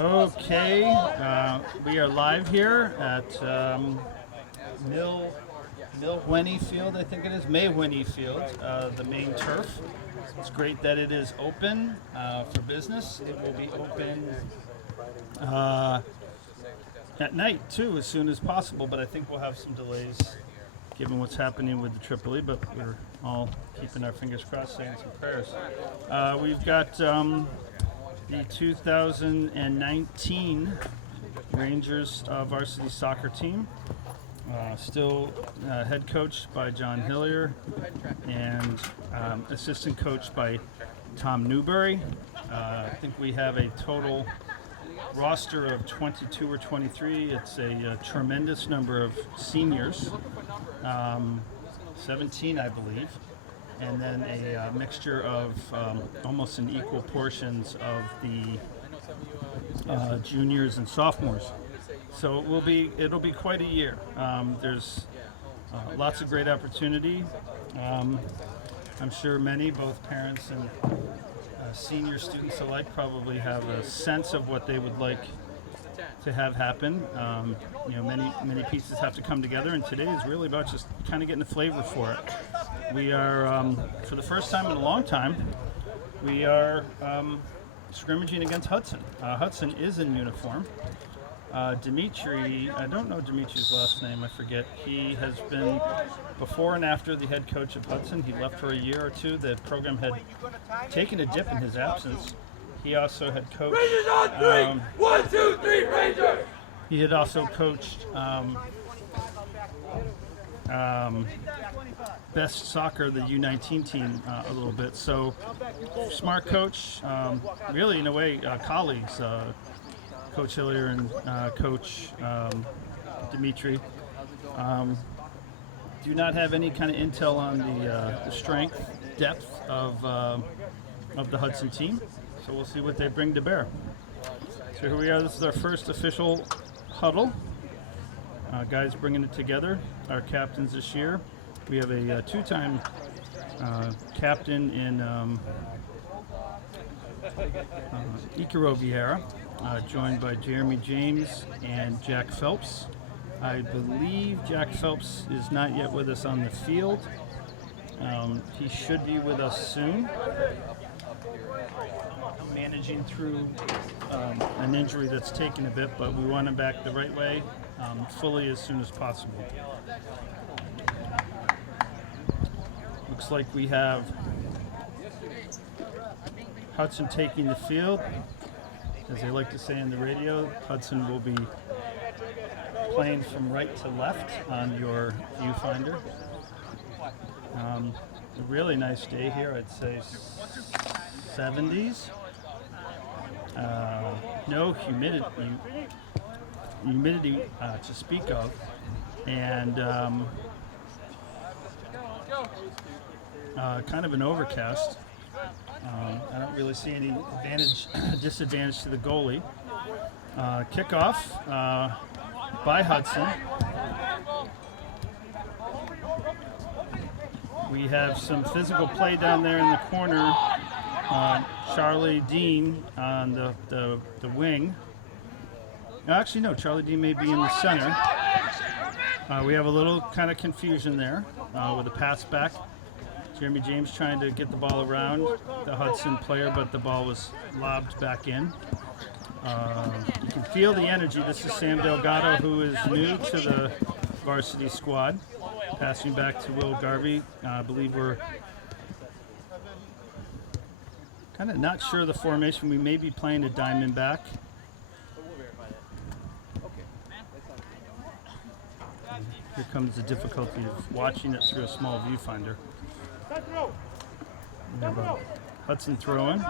Okay, we are live here at Milwhenny Field, I think it is, Maywhenny Field, the main turf. It's great that it is open for business. It will be open at night too, as soon as possible, but I think we'll have some delays given what's happening with the Triple E, but we're all keeping our fingers crossed, saying some prayers. We've got the 2019 Rangers varsity soccer team, still head coached by John Hillier and assistant coached by Tom Newberry. I think we have a total roster of 22 or 23. It's a tremendous number of seniors, 17 I believe, and then a mixture of almost in equal portions of the juniors and sophomores. So it'll be quite a year. There's lots of great opportunity. I'm sure many, both parents and senior students alike, probably have a sense of what they would like to have happen. Many pieces have to come together, and today is really about just kind of getting a flavor for it. We are, for the first time in a long time, we are scrimmaging against Hudson. Hudson is in uniform. Dimitri, I don't know Dimitri's last name, I forget. He has been before and after the head coach of Hudson. He left for a year or two. The program had taken a dip in his absence. He also had coached. Rangers on three! 1, 2, 3, Rangers! He had also coached best soccer, the U19 team, a little bit. So smart coach, really in a way colleagues, Coach Hillier and Coach Dimitri. Do not have any kind of intel on the strength, depth of the Hudson team. So we'll see what they bring to bear. So here we are. This is our first official huddle. Guys bringing it together. Our captains this year. We have a two-time captain in Icaro Vieira, joined by Jeremy James and Jack Phelps. I believe Jack Phelps is not yet with us on the field. He should be with us soon. Managing through an injury that's taken a bit, but we want him back the right way, fully as soon as possible. Looks like we have Hudson taking the field. As they like to say in the radio, Hudson will be playing from right to left on your viewfinder. A really nice day here, I'd say 70s. No humidity to speak of, and kind of an overcast. I don't really see any disadvantage to the goalie. Kickoff by Hudson. We have some physical play down there in the corner. Charlie Dean on the wing. Actually, no, Charlie Dean may be in the center. We have a little kind of confusion there with a pass back. Jeremy James trying to get the ball around the Hudson player, but the ball was lobbed back in. You can feel the energy. This is Sam Delgado, who is new to the varsity squad. Passing back to Will Garvey. I believe we're kind of not sure of the formation. We may be playing a diamond back. Here comes the difficulty of watching it through a small viewfinder. We have Hudson throwing.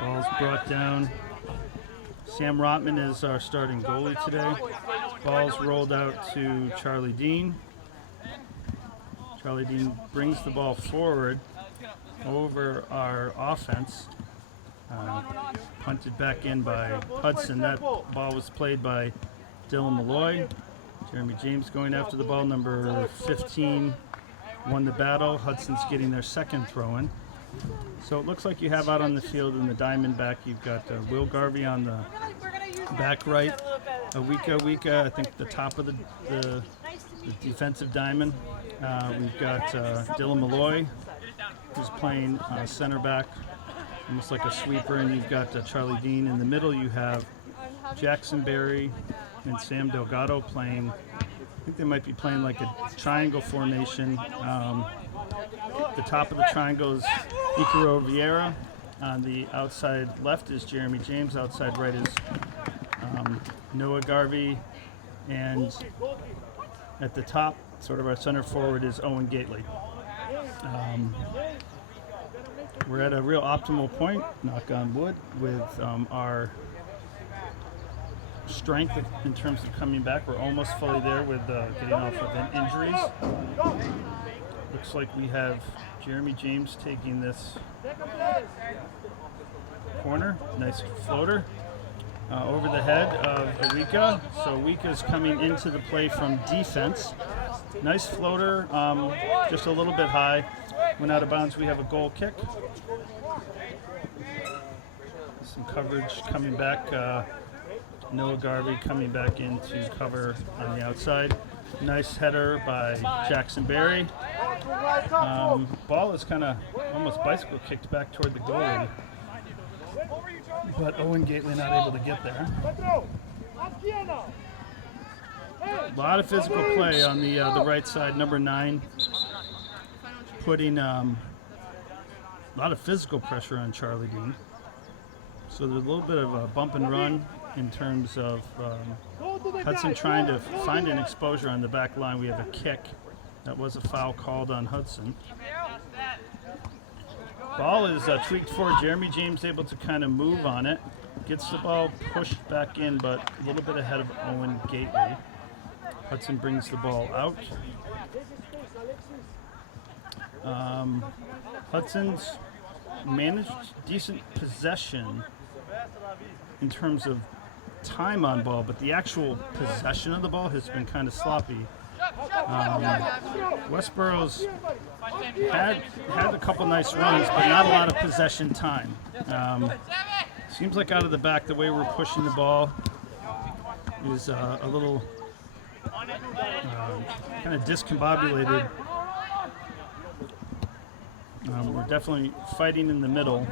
Ball's brought down. Sam Rotman is our starting goalie today. Ball's rolled out to Charlie Dean. Charlie Dean brings the ball forward over our offense. Punted back in by Hudson. That ball was played by Dylan Malloy. Jeremy James going after the ball. Number 15 won the battle. Hudson's getting their second throw in. So it looks like you have out on the field in the diamond back, you've got Will Garvey on the back right. Wika, I think the top of the defensive diamond. We've got Dylan Malloy, who's playing center back, almost like a sweeper, and you've got Charlie Dean. In the middle, you have Jackson Berry and Sam Delgado playing. I think they might be playing like a triangle formation. The top of the triangle is Icaro Vieira. On the outside left is Jeremy James. Outside right is Noah Garvey. And at the top, sort of our center forward, is Owen Gately. We're at a real optimal point, knock on wood, with our strength in terms of coming back. We're almost fully there with getting off of injuries. Looks like we have Jeremy James taking this corner. Nice floater over the head of Wika. So Wika's coming into the play from defense. Nice floater, just a little bit high. Went out of bounds. We have a goal kick. Some coverage coming back. Noah Garvey coming back in to cover on the outside. Nice header by Jackson Berry. Ball is kind of almost bicycle kicked back toward the goalie, but Owen Gately not able to get there. A lot of physical play on the right side. Number 9 putting a lot of physical pressure on Charlie Dean. So there's a little bit of a bump and run in terms of Hudson trying to find an exposure on the back line. We have a kick. That was a foul called on Hudson. Ball is tweaked forward. Jeremy James able to kind of move on it. Gets the ball pushed back in, but a little bit ahead of Owen Gately. Hudson brings the ball out. Hudson's managed decent possession in terms of time on ball, but the actual possession of the ball has been kind of sloppy. Westborough's had a couple nice runs, but not a lot of possession time. Seems like out of the back, the way we're pushing the ball is a little kind of discombobulated. We're definitely fighting in the middle.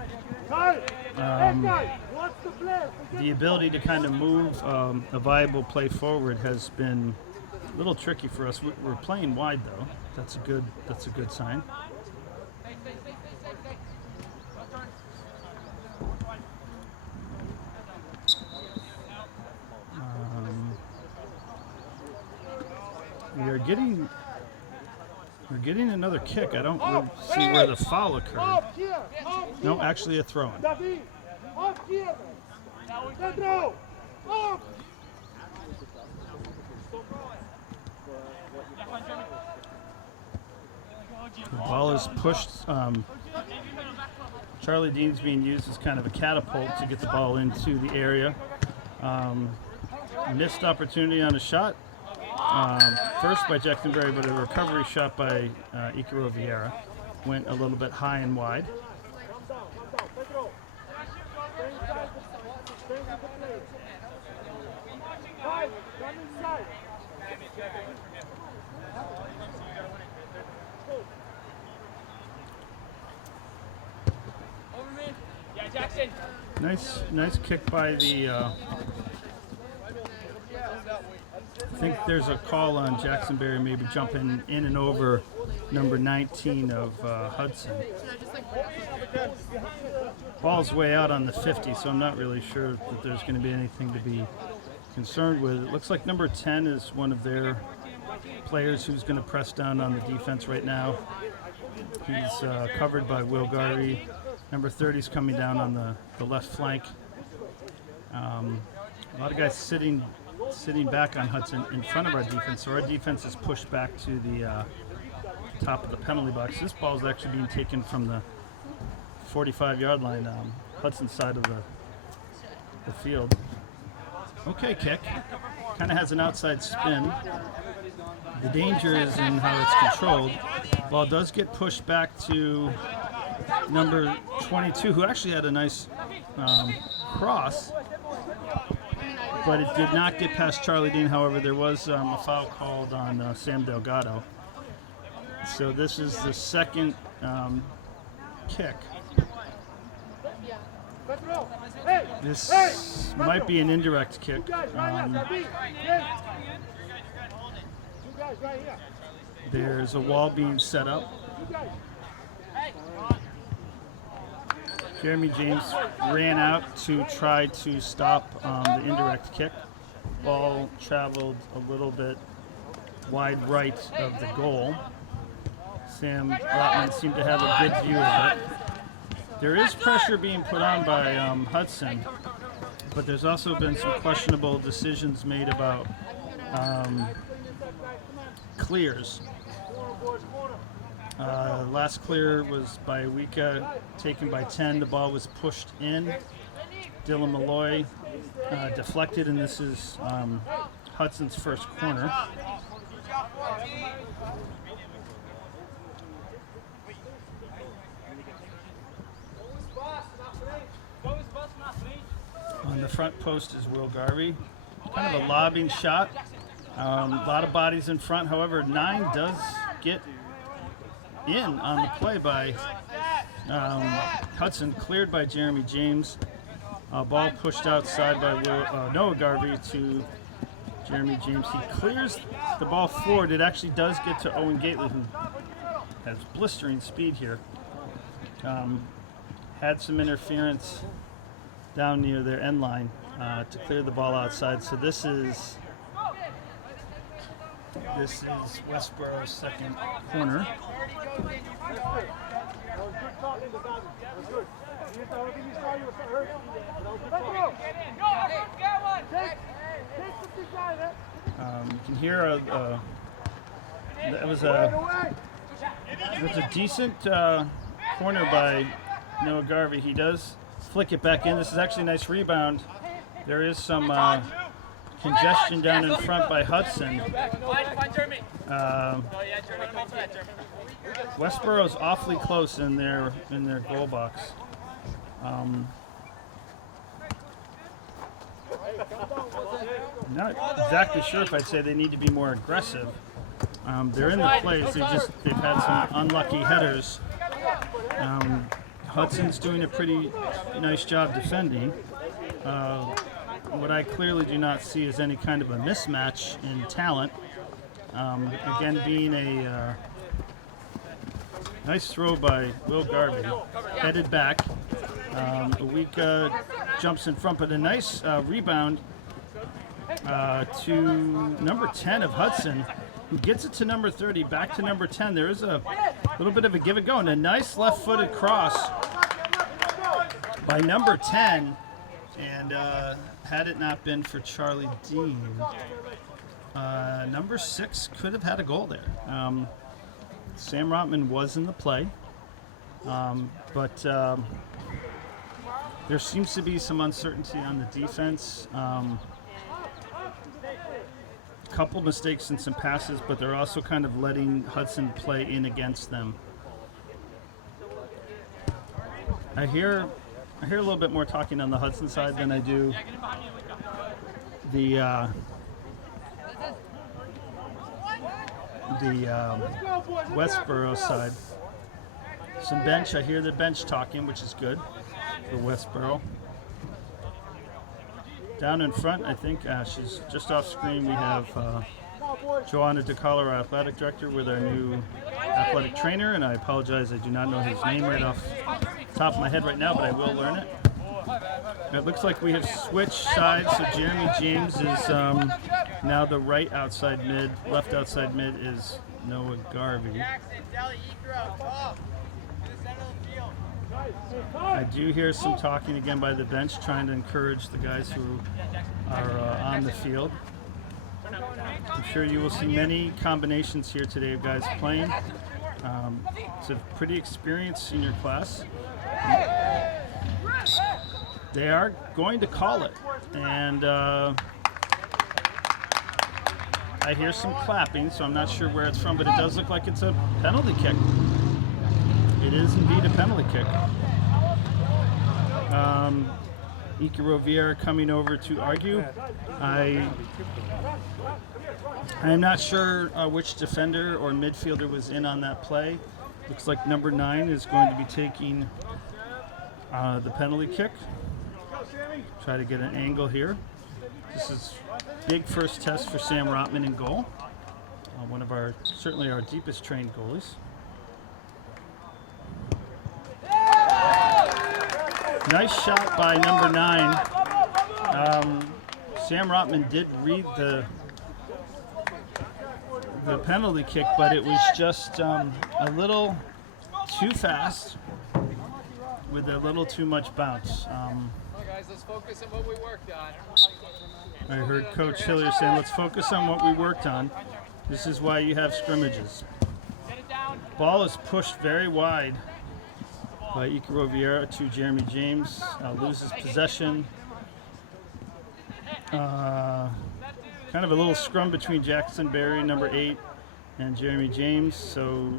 The ability to kind of move a viable play forward has been a little tricky for us. We're playing wide though. That's a good sign. We're getting another kick. I don't really see where the foul occurred. No, actually a throw-in. The ball is pushed. Charlie Dean's being used as kind of a catapult to get the ball into the area. Missed opportunity on a shot. First by Jackson Berry, but a recovery shot by Icaro Vieira. Went a little bit high and wide. Nice kick by the. I think there's a call on Jackson Berry maybe jumping in and over number 19 of Hudson. Ball's way out on the 50, so I'm not really sure that there's going to be anything to be concerned with. It looks like number 10 is one of their players who's going to press down on the defense right now. He's covered by Will Garvey. Number 30 is coming down on the left flank. A lot of guys sitting back on Hudson in front of our defense, so our defense is pushed back to the top of the penalty box. This ball is actually being taken from the 45-yard line, Hudson's side of the field. Okay kick. Kind of has an outside spin. The danger is in how it's controlled. Ball does get pushed back to number 22, who actually had a nice cross, but it did not get past Charlie Dean. However, there was a foul called on Sam Delgado. So this is the second kick. This might be an indirect kick. There's a wall being set up. Jeremy James ran out to try to stop the indirect kick. Ball traveled a little bit wide right of the goal. Sam Rotman seemed to have a good view of it. There is pressure being put on by Hudson, but there's also been some questionable decisions made about clears. Last clear was by Wika, taken by 10. The ball was pushed in. Dylan Malloy deflected, and this is Hudson's first corner. On the front post is Will Garvey. Kind of a lobbing shot. A lot of bodies in front. However, 9 does get in on the play by Hudson, cleared by Jeremy James. Ball pushed outside by Noah Garvey to Jeremy James. He clears the ball forward. It actually does get to Owen Gately, who has blistering speed here. Had some interference down near their end line to clear the ball outside. So this is Westborough's second corner. You can hear that was a decent corner by Noah Garvey. He does flick it back in. This is actually a nice rebound. There is some congestion down in front by Hudson. Westborough's awfully close in their goal box. Not exactly sure if I'd say they need to be more aggressive. They're in the plays. They've had some unlucky headers. Hudson's doing a pretty nice job defending. What I clearly do not see is any kind of a mismatch in talent. Again, being a nice throw by Will Garvey, headed back. Awika jumps in front, but a nice rebound to number 10 of Hudson, who gets it to number 30, back to number 10. There is a little bit of a give and go, and a nice left-footed cross by number 10. And had it not been for Charlie Dean, number 6 could have had a goal there. Sam Rotman was in the play, but there seems to be some uncertainty on the defense. Couple mistakes and some passes, but they're also kind of letting Hudson play in against them. I hear a little bit more talking on the Hudson side than I do the Westborough side. Some bench. I hear the bench talking, which is good for Westborough. Down in front, I think she's just off screen. We have Joanna DeCollar, our athletic director, with our new athletic trainer, and I apologize, I do not know his name right off the top of my head right now, but I will learn it. It looks like we have switched sides, so Jeremy James is now the right outside mid. Left outside mid is Noah Garvey. I do hear some talking again by the bench, trying to encourage the guys who are on the field. I'm sure you will see many combinations here today of guys playing. It's a pretty experienced senior class. They are going to call it, and I hear some clapping, so I'm not sure where it's from, but it does look like it's a penalty kick. It is indeed a penalty kick. Ike Rovier coming over to argue. I am not sure which defender or midfielder was in on that play. Looks like number 9 is going to be taking the penalty kick. Try to get an angle here. This is big first test for Sam Rotman in goal. One of certainly our deepest trained goalies. Nice shot by number 9. Sam Rotman did read the penalty kick, but it was just a little too fast with a little too much bounce. Guys, let's focus on what we worked on. I heard Coach Hillier saying, let's focus on what we worked on. This is why you have scrimmages. Ball is pushed very wide by Ike Roviera to Jeremy James. Loses possession. Kind of a little scrum between Jackson Berry, number 8, and Jeremy James. So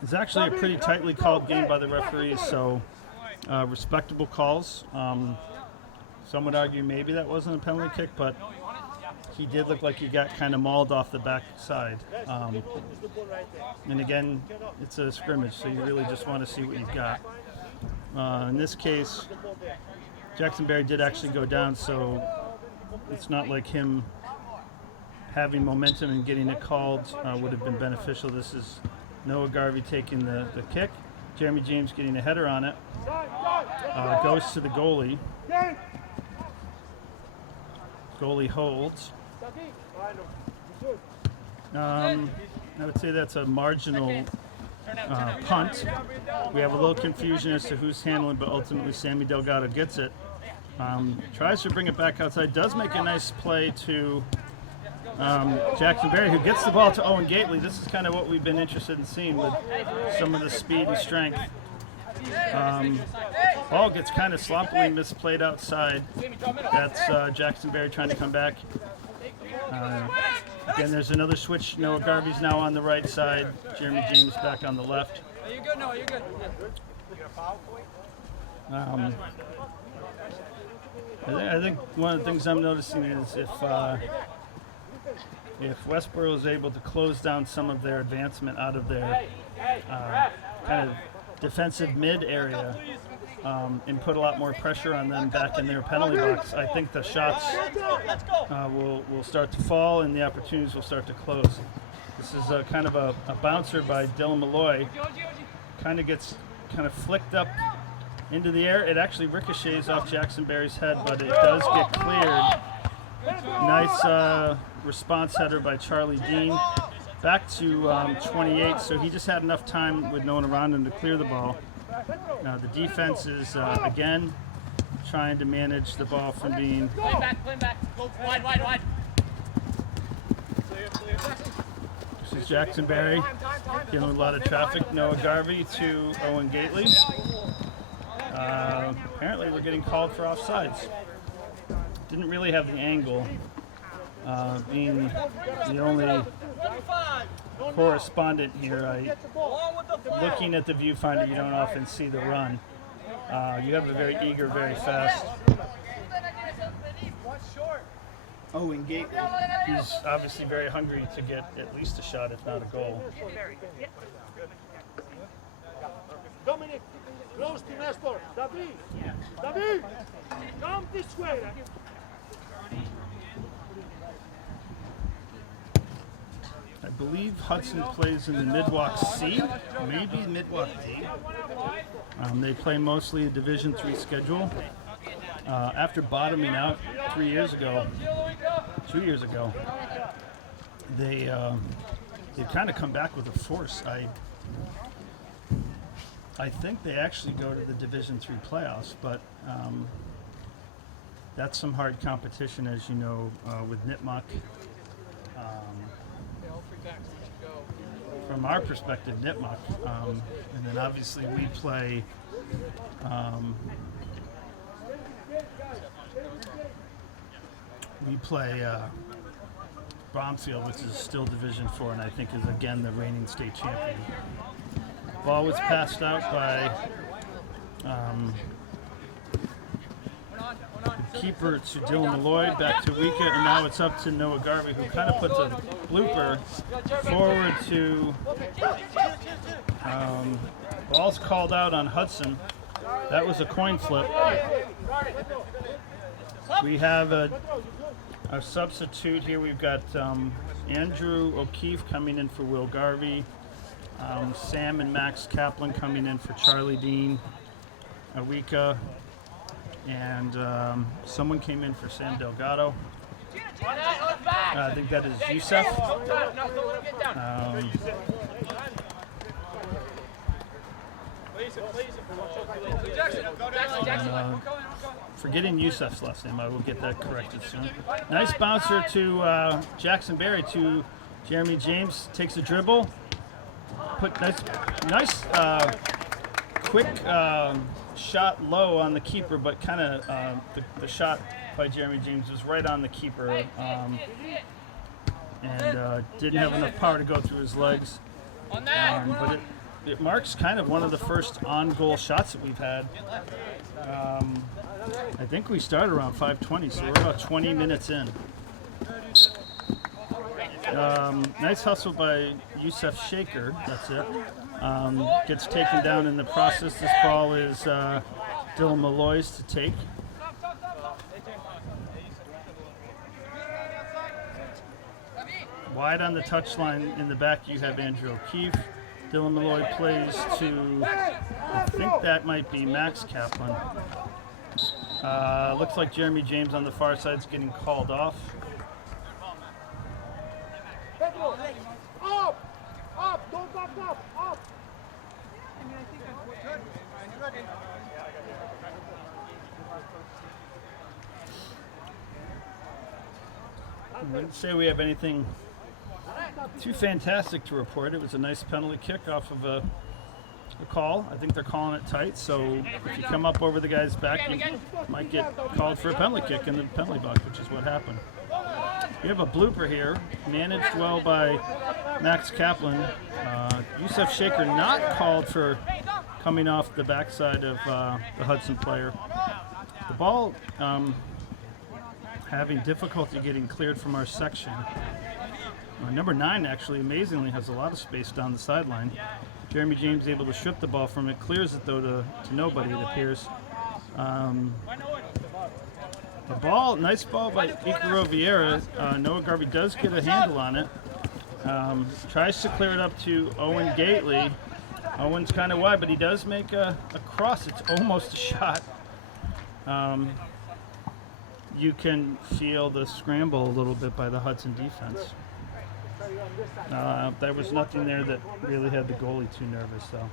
it's actually a pretty tightly called game by the referees. So respectable calls. Some would argue maybe that wasn't a penalty kick, but he did look like he got kind of mauled off the back side. And again, it's a scrimmage, so you really just want to see what you've got. In this case, Jackson Berry did actually go down, so it's not like him having momentum and getting it called would have been beneficial. This is Noah Garvey taking the kick. Jeremy James getting a header on it. Goes to the goalie. Goalie holds. I would say that's a marginal punt. We have a little confusion as to who's handling, but ultimately Sammy Delgado gets it. Tries to bring it back outside. Does make a nice play to Jackson Berry, who gets the ball to Owen Gately. This is kind of what we've been interested in seeing with some of the speed and strength. Ball gets kind of sloppily misplayed outside. That's Jackson Berry trying to come back. Again, there's another switch. Noah Garvey's now on the right side. Jeremy James back on the left. You're good, Noah, you're good. I think one of the things I'm noticing is if Westborough is able to close down some of their advancement out of their kind of defensive mid area and put a lot more pressure on them back in their penalty box, I think the shots will start to fall and the opportunities will start to close. This is kind of a bouncer by Dylan Malloy. Kind of gets flicked up into the air. It actually ricochets off Jackson Berry's head, but it does get cleared. Nice response header by Charlie Dean. Back to 28, so he just had enough time with no one around him to clear the ball. Now the defense is, again, trying to manage the ball from being... Play back. Go wide. This is Jackson Berry, dealing with a lot of traffic. Noah Garvey to Owen Gately. Apparently we're getting called for offsides. Didn't really have the angle, being the only correspondent here. Looking at the viewfinder, you don't often see the run. You have a very eager, very fast Owen Gately. He's obviously very hungry to get at least a shot, if not a goal. Dominic, close to Nestor. David, come this way. I believe Hudson plays in the Midwalk C, maybe Midwalk D. They play mostly a Division III schedule. After bottoming out 2 years ago, they kind of come back with a force. I think they actually go to the Division III playoffs, but that's some hard competition, as you know, with Nipmuc. From our perspective, Nipmuc, and then obviously we play we play Bromfield, which is still Division 4, and I think is again the reigning state champion. Ball was passed out by the keeper to Dylan Malloy, back to Wika, and now it's up to Noah Garvey, who kind of puts a blooper forward to ball's called out on Hudson. That was a coin flip. We have a substitute here. We've got Andrew O'Keefe coming in for Will Garvey. Sam and Max Kaplan coming in for Charlie Dean, Awika, and someone came in for Sam Delgado. I think that is Youssef. Forgetting Youssef's last name, I will get that corrected soon. Nice bouncer to Jackson Berry to Jeremy James, takes a dribble. Put nice quick shot low on the keeper, but kind of the shot by Jeremy James was right on the keeper, and didn't have enough power to go through his legs. But it marks kind of one of the first on-goal shots that we've had. I think we started around 5:20, so we're about 20 minutes in. Nice hustle by Youssef Shaker, that's it. Gets taken down in the process. This ball is Dylan Malloy's to take. Wide on the touchline in the back, you have Andrew O'Keefe. Dylan Malloy plays to, I think that might be Max Kaplan. Looks like Jeremy James on the far side is getting called off. Up, don't back up. I wouldn't say we have anything too fantastic to report. It was a nice penalty kick off of a call. I think they're calling it tight, so if you come up over the guy's back, you might get called for a penalty kick in the penalty box, which is what happened. We have a blooper here, managed well by Max Kaplan. Youssef Shaker not called for coming off the backside of the Hudson player. The ball having difficulty getting cleared from our section. Number 9 actually amazingly has a lot of space down the sideline. Jeremy James able to strip the ball from it, clears it though to nobody, it appears. The ball, nice ball by Icaro Vieira. Noah Garvey does get a handle on it. Tries to clear it up to Owen Gately. Owen's kind of wide, but he does make a cross. It's almost a shot. You can feel the scramble a little bit by the Hudson defense. There was nothing there that really had the goalie too nervous, though.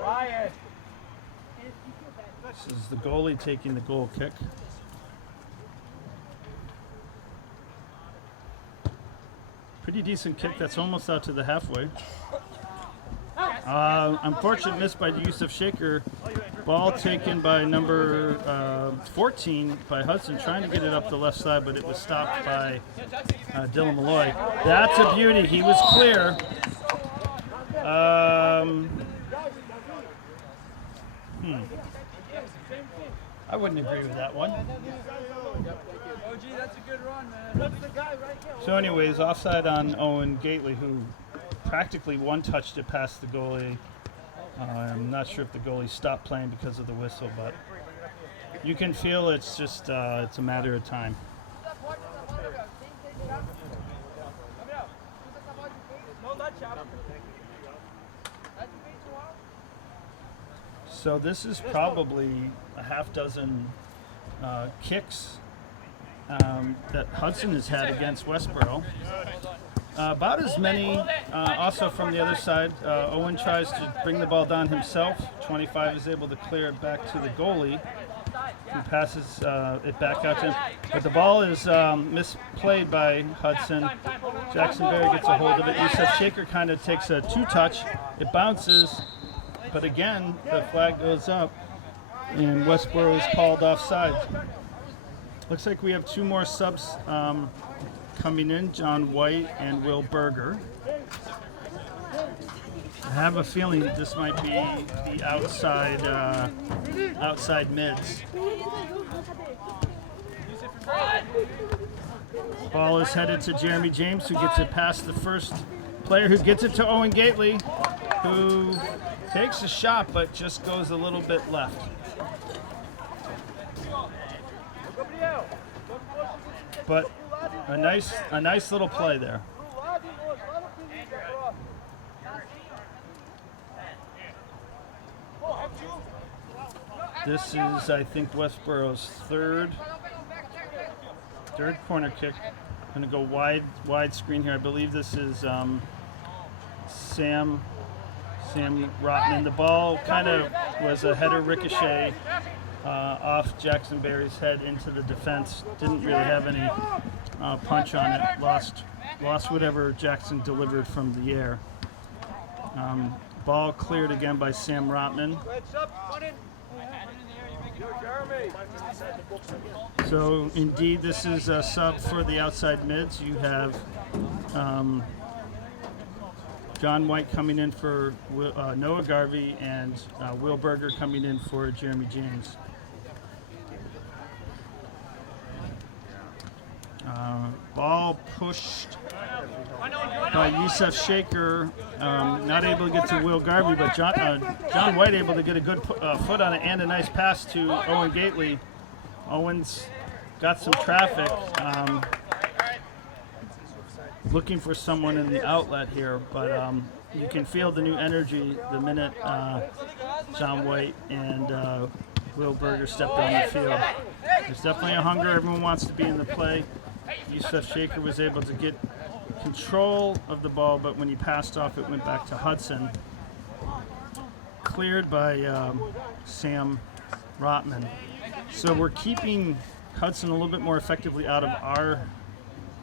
Ryan. This is the goalie taking the goal kick. Pretty decent kick. That's almost out to the halfway. Unfortunate miss by Youssef Shaker. Ball taken by number 14 by Hudson, trying to get it up the left side, but it was stopped by Dylan Malloy. That's a beauty. He was clear. I wouldn't agree with that one. OG, that's a good run, man. So anyways, offside on Owen Gately, who practically one-touched it past the goalie. I'm not sure if the goalie stopped playing because of the whistle, but you can feel it's just it's a matter of time. So this is probably a half dozen kicks that Hudson has had against Westborough. About as many also from the other side. Owen tries to bring the ball down himself. 25 is able to clear it back to the goalie, who passes it back out to him. But the ball is misplayed by Hudson. Jackson Berry gets a hold of it. Youssef Shaker kind of takes a two-touch. It bounces, But again, the flag goes up, and Westborough is called offside. Looks like we have two more subs coming in, John White and Will Berger. I have a feeling that this might be the outside mids. Ball is headed to Jeremy James, who gets it past the first player, who gets it to Owen Gately, who takes a shot but just goes a little bit left. But a nice little play there. This is, I think, Westborough's third corner kick. Going to go wide screen here. I believe this is Sam Rotman. The ball kind of was a header ricochet off Jackson Berry's head into the defense. Didn't really have any punch on it. Lost whatever Jackson delivered from the air. Ball cleared again by Sam Rotman. So indeed, this is a sub for the outside mids. You have John White coming in for Noah Garvey, and Will Berger coming in for Jeremy James. Ball pushed by Yusuf Shaker, not able to get to Will Garvey, but John White able to get a good foot on it and a nice pass to Owen Gately. Owen's got some traffic, looking for someone in the outlet here, but you can feel the new energy the minute John White and Will Berger step on the field. There's definitely a hunger. Everyone wants to be in the play. Yusuf Shaker was able to get control of the ball, but when he passed off, it went back to Hudson. Cleared by Sam Rotman. So we're keeping Hudson a little bit more effectively out of our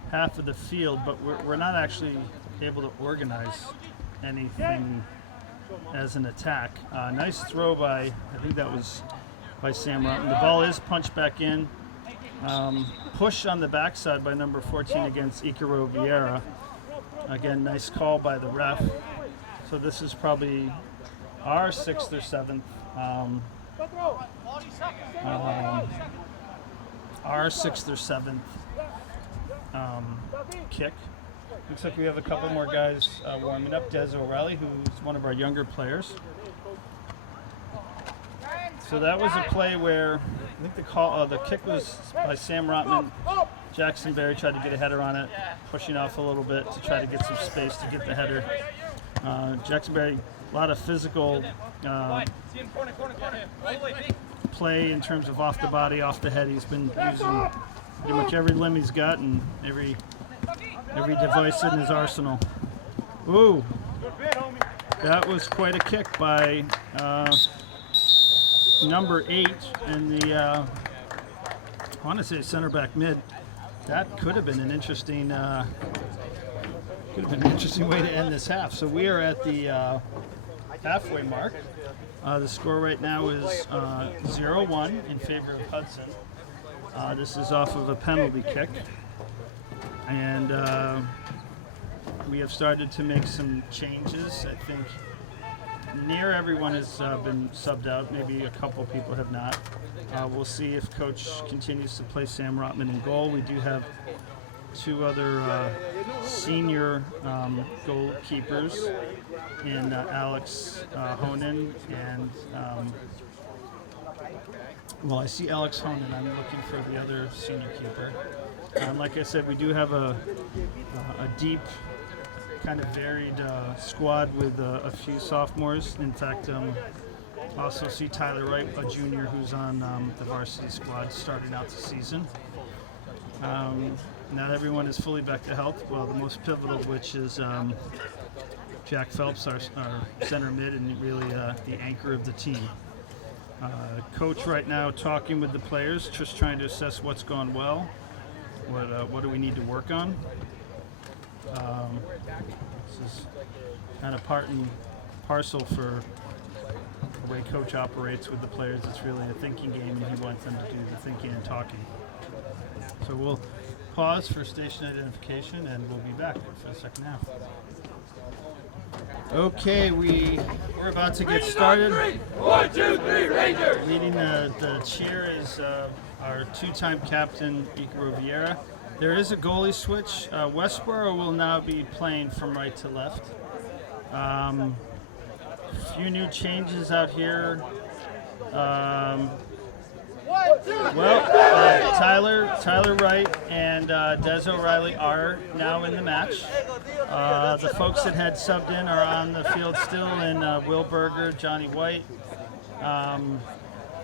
half of the field, but we're not actually able to organize anything as an attack. Nice throw by, I think that was by Sam Rotman. The ball is punched back in. Push on the backside by number 14 against Ikaro Vieira. Again, nice call by the ref. So this is probably our 6th or 7th. Our 6th or 7th kick. Looks like we have a couple more guys warming up. Des O'Reilly, who's one of our younger players. So that was a play where I think the kick was by Sam Rotman. Jackson Berry tried to get a header on it, pushing off a little bit to try to get some space to get the header. Jackson Berry, a lot of physical play in terms of off the body, off the head. He's been using pretty much every limb he's got and every device in his arsenal. Ooh, that was quite a kick by number 8 in the, I want to say center back mid. That could have been an interesting, way to end this half. So we are at the halfway mark. The score right now is 0-1 in favor of Hudson. This is off of a penalty kick. And we have started to make some changes. I think near everyone has been subbed out. Maybe a couple people have not. We'll see if Coach continues to play Sam Rotman in goal. We do have 2 other senior goalkeepers in Alex Honan and I see Alex Honan. I'm looking for the other senior keeper. Like I said, we do have a deep, kind of varied squad with a few sophomores. In fact, also see Tyler Wright, a junior who's on the varsity squad starting out the season. Not everyone is fully back to health. Well, the most pivotal of which is Jack Phelps, our center mid, and really the anchor of the team. Coach right now talking with the players, just trying to assess what's gone well, what do we need to work on. This is kind of part and parcel for way coach operates with the players. It's really a thinking game, and he wants them to do the thinking and talking. So we'll pause for station identification, and we'll be back for the second half. Okay, we're about to get started. 1, 2, 3, Rangers! Leading the cheer is our two-time captain, Icaro Vieira. There is a goalie switch. Westborough will now be playing from right to left. Few new changes out here. Tyler Wright and Des O'Reilly are now in the match. The folks that had subbed in are on the field still in Will Berger, Johnny White,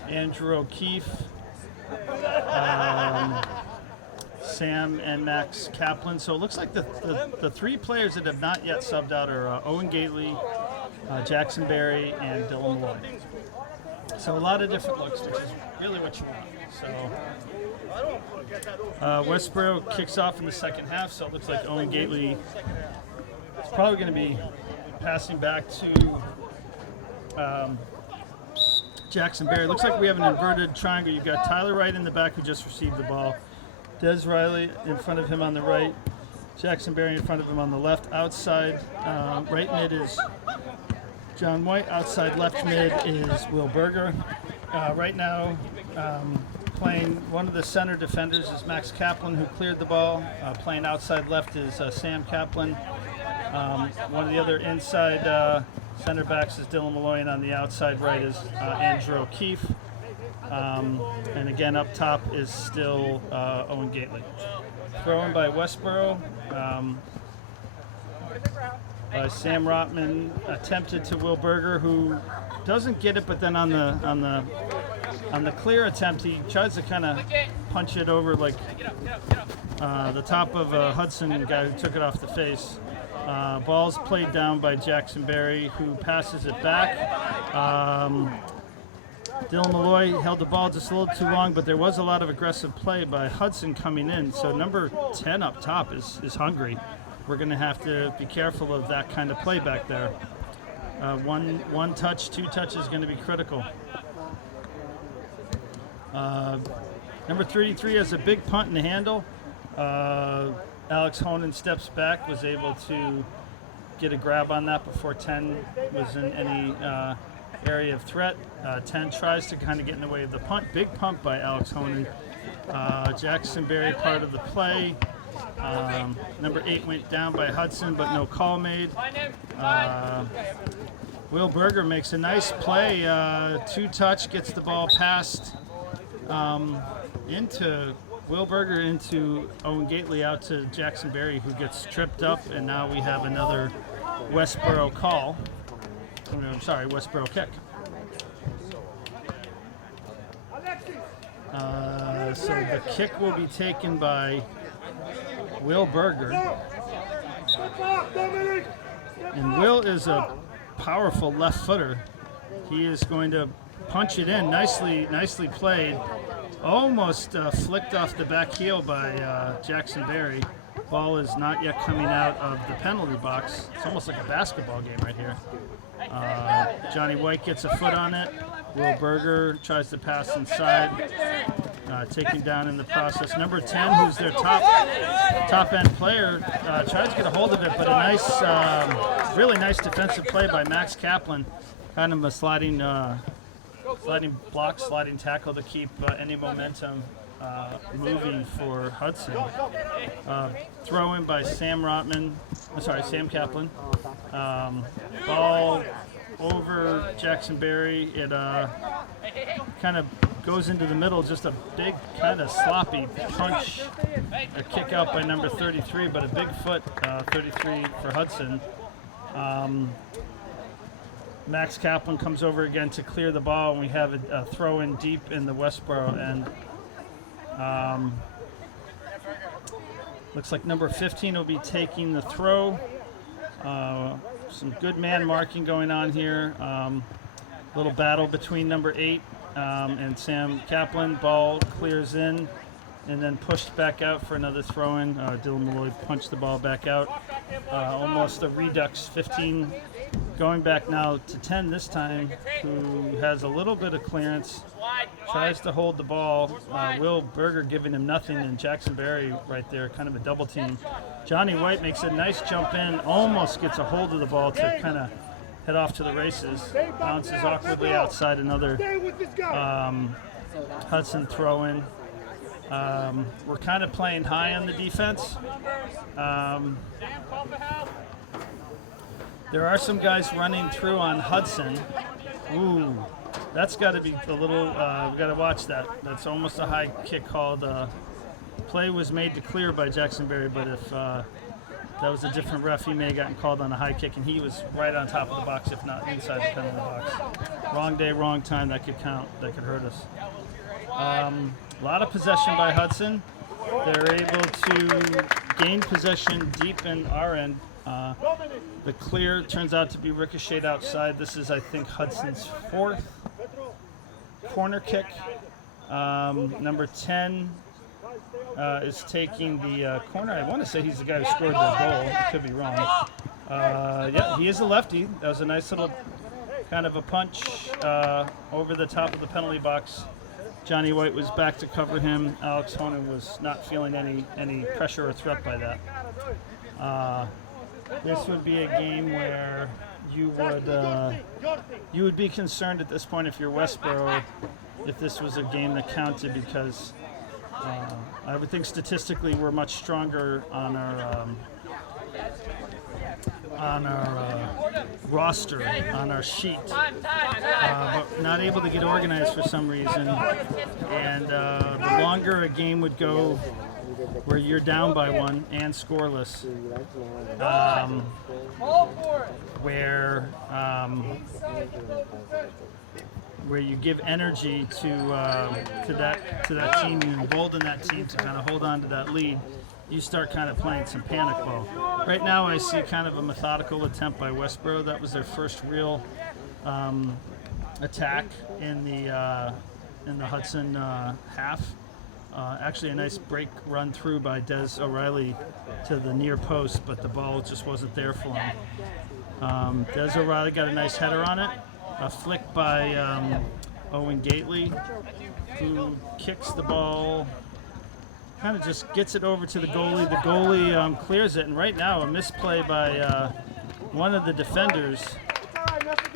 Andrew O'Keefe, Sam and Max Kaplan. So it looks like the three players that have not yet subbed out are Owen Gately, Jackson Berry, and Dylan Malloy. So a lot of different looks, which is really what you want. So Westborough kicks off in the second half, so it looks like Owen Gately is probably going to be passing back to Jackson Berry. Looks like we have an inverted triangle. You've got Tyler Wright in the back who just received the ball, Des Riley in front of him on the right, Jackson Berry in front of him on the left. Outside right mid is John White. Outside left mid is Will Berger. Right now, playing one of the center defenders is Max Kaplan, who cleared the ball. Playing outside left is Sam Kaplan. One of the other inside center backs is Dylan Malloy, and on the outside right is Andrew O'Keefe. And again, up top is still Owen Gately. Throw in by Westborough. Sam Rotman attempted to Will Berger, who doesn't get it, but then on the clear attempt, he tries to kind of punch it over like the top of Hudson, the guy who took it off the face. Ball's played down by Jackson Berry, who passes it back. Dylan Malloy held the ball just a little too long, but there was a lot of aggressive play by Hudson coming in. So number 10 up top is hungry. We're going to have to be careful of that kind of play back there. One touch, two touches is going to be critical. Number 33 has a big punt in the handle. Alex Honan steps back, was able to get a grab on that before 10 was in any area of threat. 10 tries to kind of get in the way of the punt. Big punt by Alex Honan. Jackson Berry part of the play. Number 8 went down by Hudson, but no call made. Will Berger makes a nice play. Two-touch, gets the ball passed into Will Berger, into Owen Gately, out to Jackson Berry, who gets tripped up, and now we have another Westborough call. I'm sorry, Westborough kick. So the kick will be taken by Will Berger. And Will is a powerful left footer. He is going to punch it in. Nicely played. Almost flicked off the back heel by Jackson Berry. Ball is not yet coming out of the penalty box. It's almost like a basketball game right here. Johnny White gets a foot on it. Will Berger tries to pass inside, taken down in the process. Number 10, who's their top end player, tries to get a hold of it, but a nice, really nice defensive play by Max Kaplan. Kind of a sliding block, sliding tackle to keep any momentum moving for Hudson. Throw in by Sam Kaplan. Ball over Jackson Berry. It kind of goes into the middle, just a big kind of sloppy punch, a kick out by number 33, but a big foot, 33 for Hudson. Max Kaplan comes over again to clear the ball, and we have a throw in deep in the Westborough end. Looks like number 15 will be taking the throw. Some good man marking going on here. Little battle between number 8 and Sam Kaplan. Ball clears in. and then pushed back out for another throw-in. Dylan Malloy punched the ball back out. Almost a redux, 15, going back now to 10 this time, who has a little bit of clearance, tries to hold the ball. Will Berger giving him nothing, and Jackson Berry right there, kind of a double team. Johnny White makes a nice jump in, almost gets a hold of the ball to kind of head off to the races. Bounces awkwardly outside another Hudson throw-in. We're kind of playing high on the defense. There are some guys running through on Hudson. Ooh, that's got to be a little, we got to watch that. That's almost a high kick called. Play was made to clear by Jackson Berry, but if that was a different ref, he may have gotten called on a high kick, and he was right on top of the box, if not inside the penalty box. Wrong day, wrong time, that could count, that could hurt us. A lot of possession by Hudson. They're able to gain possession deep in our end. The clear turns out to be ricocheted outside. This is, I think, Hudson's 4th corner kick. Number 10 is taking the corner. I want to say he's the guy who scored the goal. I could be wrong. Yeah, he is a lefty. That was a nice little kind of a punch over the top of the penalty box. Johnny White was back to cover him. Alex Honan was not feeling any pressure or threat by that. This would be a game where you would be concerned at this point if you're Westborough if this was a game that counted, because I would think statistically we're much stronger on our roster, on our sheet, but not able to get organized for some reason. And the longer a game would go where you're down by one and scoreless, where you give energy to that team, you embolden that team to kind of hold on to that lead, you start kind of playing some panic ball. Right now I see kind of a methodical attempt by Westborough. That was their first real attack in the Hudson half. Actually a nice break run through by Des O'Reilly to the near post, but the ball just wasn't there for him. Des O'Reilly got a nice header on it. A flick by Owen Gately, who kicks the ball, kind of just gets it over to the goalie. The goalie clears it, and right now a misplay by one of the defenders,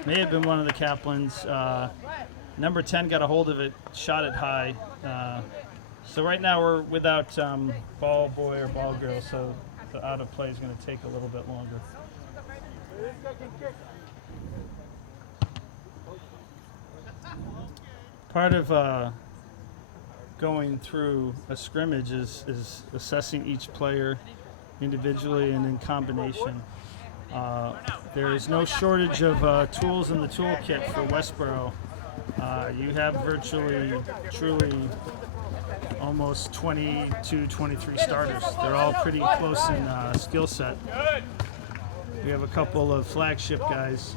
may have been one of the Kaplans. Number 10 got a hold of it, shot it high. So right now we're without ball boy or ball girl, so the out of play is going to take a little bit longer. Part of going through a scrimmage is assessing each player individually and in combination. There is no shortage of tools in the toolkit for Westborough. You have virtually, truly, almost 22, 23 starters. They're all pretty close in skill set. We have a couple of flagship guys.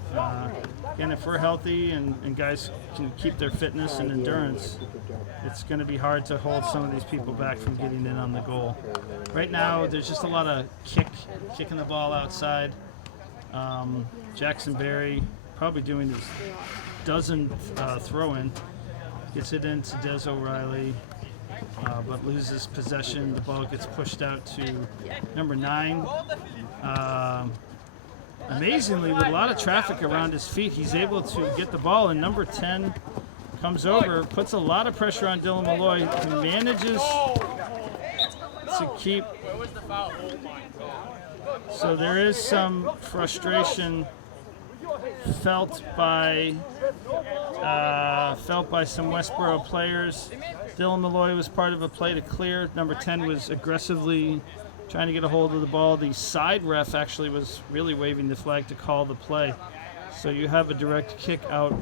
Again, if we're healthy and guys can keep their fitness and endurance, it's going to be hard to hold some of these people back from getting in on the goal. Right now, there's just a lot of kicking the ball outside. Jackson Berry probably doing his dozen throw-in. Gets it into Des O'Reilly, but loses possession. The ball gets pushed out to number 9. Amazingly, with a lot of traffic around his feet, he's able to get the ball, and number 10 comes over, puts a lot of pressure on Dylan Malloy, who manages to keep. So there is some frustration felt by some Westborough players. Dylan Malloy was part of a play to clear. Number 10 was aggressively trying to get a hold of the ball. The side ref actually was really waving the flag to call the play. So you have a direct kick out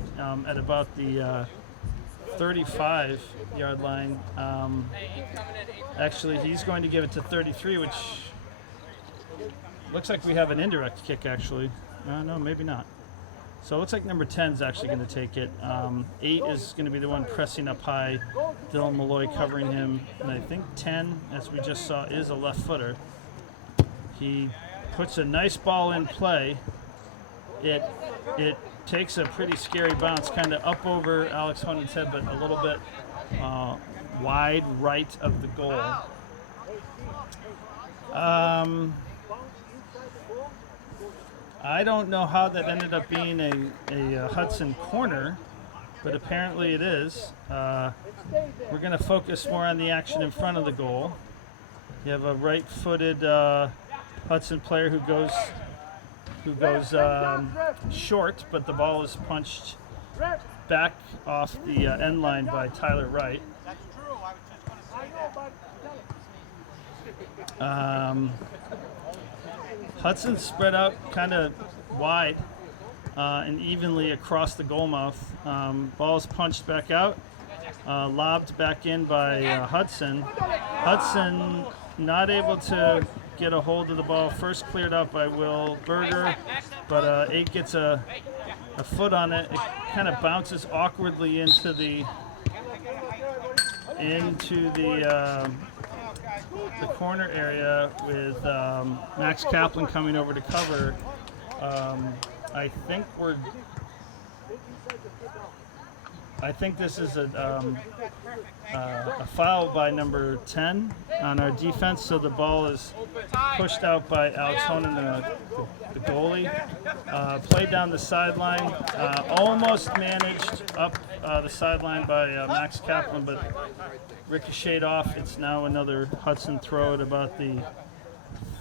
at about the 35-yard line. Actually, he's going to give it to 33, which looks like we have an indirect kick, actually. No, maybe not. So it looks like number 10 is actually going to take it. 8 is going to be the one pressing up high. Dylan Malloy covering him. And I think 10, as we just saw, is a left footer. He puts a nice ball in play. It takes a pretty scary bounce, kind of up over Alex Honey's head, but a little bit wide right of the goal. I don't know how that ended up being a Hudson corner, but apparently it is. We're going to focus more on the action in front of the goal. You have a right-footed Hudson player who goes short, but the ball is punched back off the end line by Tyler Wright. Hudson spread out kind of wide and evenly across the goal mouth. Ball's punched back out, lobbed back in by Hudson. Hudson not able to get a hold of the ball. First cleared out by Will Berger, but 8 gets a foot on it. It kind of bounces awkwardly into the corner area with Max Kaplan coming over to cover. I think this is a foul by number 10 on our defense, so the ball is pushed out by Alex Honan, the goalie. Played down the sideline, almost managed up the sideline by Max Kaplan, but ricocheted off. It's now another Hudson throw at about the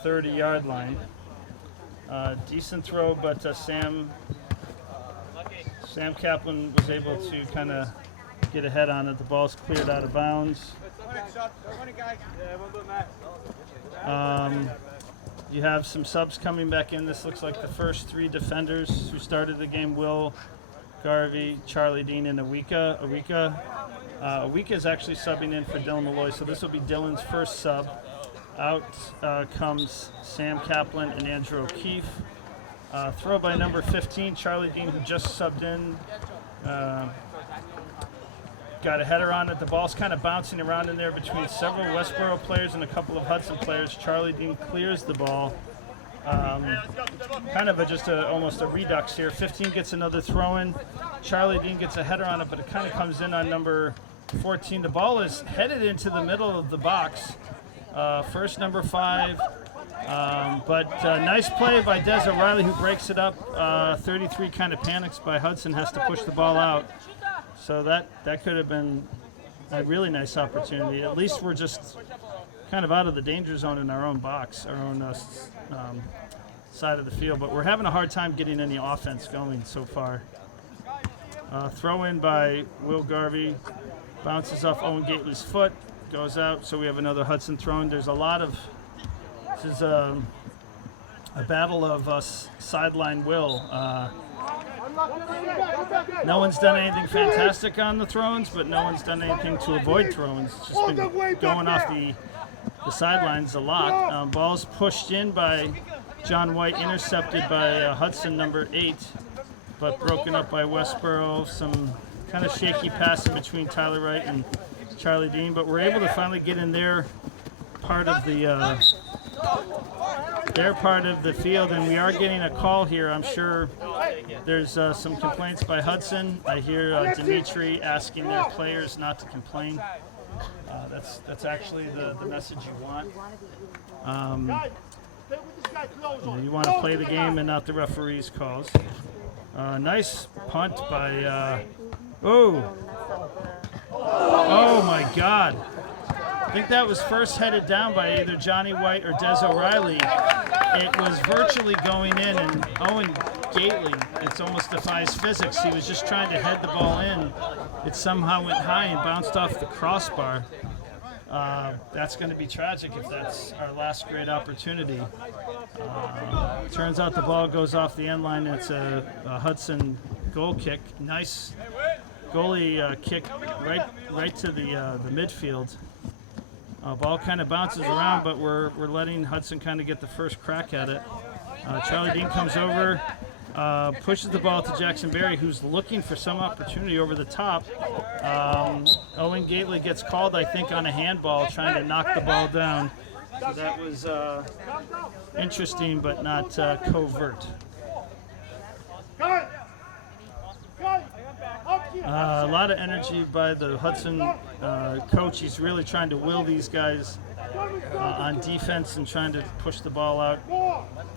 30-yard line. Decent throw, but Sam Kaplan was able to kind of get ahead on it. The ball's cleared out of bounds. You have some subs coming back in. This looks like the first 3 defenders who started the game: Will Garvey, Charlie Dean, and Awika. Awika is actually subbing in for Dylan Malloy, so this will be Dylan's first sub. Out comes Sam Kaplan and Andrew O'Keefe. Throw by number 15, Charlie Dean, who just subbed in. Got a header on it. The ball's kind of bouncing around in there between several Westborough players and a couple of Hudson players. Charlie Dean clears the ball. Kind of almost a redux here. 15 gets another throw in. Charlie Dean gets a header on it, but it kind of comes in on number 14. The ball is headed into the middle of the box. First number 5. But nice play by Des O'Reilly, who breaks it up. 33 kind of panics by Hudson, has to push the ball out. So that could have been a really nice opportunity. At least we're just kind of out of the danger zone in our own box, our own side of the field. But we're having a hard time getting any offense going so far. Throw in by Will Garvey, bounces off Owen Gately's foot, goes out. So we have another Hudson throw-in. There's a lot of This is a battle of sideline will. No one's done anything fantastic on the throw-ins, but no one's done anything to avoid throw-ins. It's just been going off the sidelines a lot. Ball's pushed in by John White, intercepted by Hudson, number 8, but broken up by Westborough. Some kind of shaky passing between Tyler Wright and Charlie Dean, but we're able to finally get in their part of the field, and we are getting a call here. I'm sure there's some complaints by Hudson. I hear Dimitri asking their players not to complain. That's actually the message you want. You want to play the game and not the referee's calls. Nice punt by oh my God. I think that was first headed down by either Johnny White or Des O'Reilly. It was virtually going in, and Owen Gately, it almost defies physics. He was just trying to head the ball in. It somehow went high and bounced off the crossbar. That's going to be tragic if that's our last great opportunity. Turns out the ball goes off the end line. It's a Hudson goal kick. Nice goalie kick right to the midfield. Ball kind of bounces around, but we're letting Hudson kind of get the first crack at it. Charlie Dean comes over, pushes the ball to Jackson Berry, who's looking for some opportunity over the top. Owen Gately gets called, I think, on a handball, trying to knock the ball down. So that was interesting, but not covert. A lot of energy by the Hudson coach. He's really trying to will these guys on defense and trying to push the ball out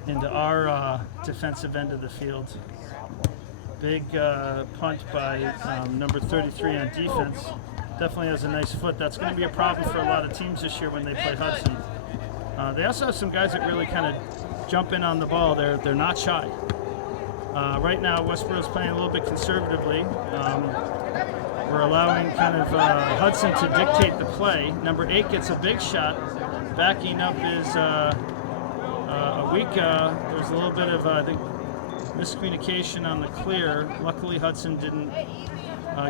into our defensive end of the field. Big punt by number 33 on defense. Definitely has a nice foot. That's going to be a problem for a lot of teams this year when they play Hudson. They also have some guys that really kind of jump in on the ball. They're not shy. Right now, Westborough's playing a little bit conservatively. We're allowing kind of Hudson to dictate the play. Number 8 gets a big shot. Backing up is Awika. There's a little bit of, I think, miscommunication on the clear. Luckily, Hudson didn't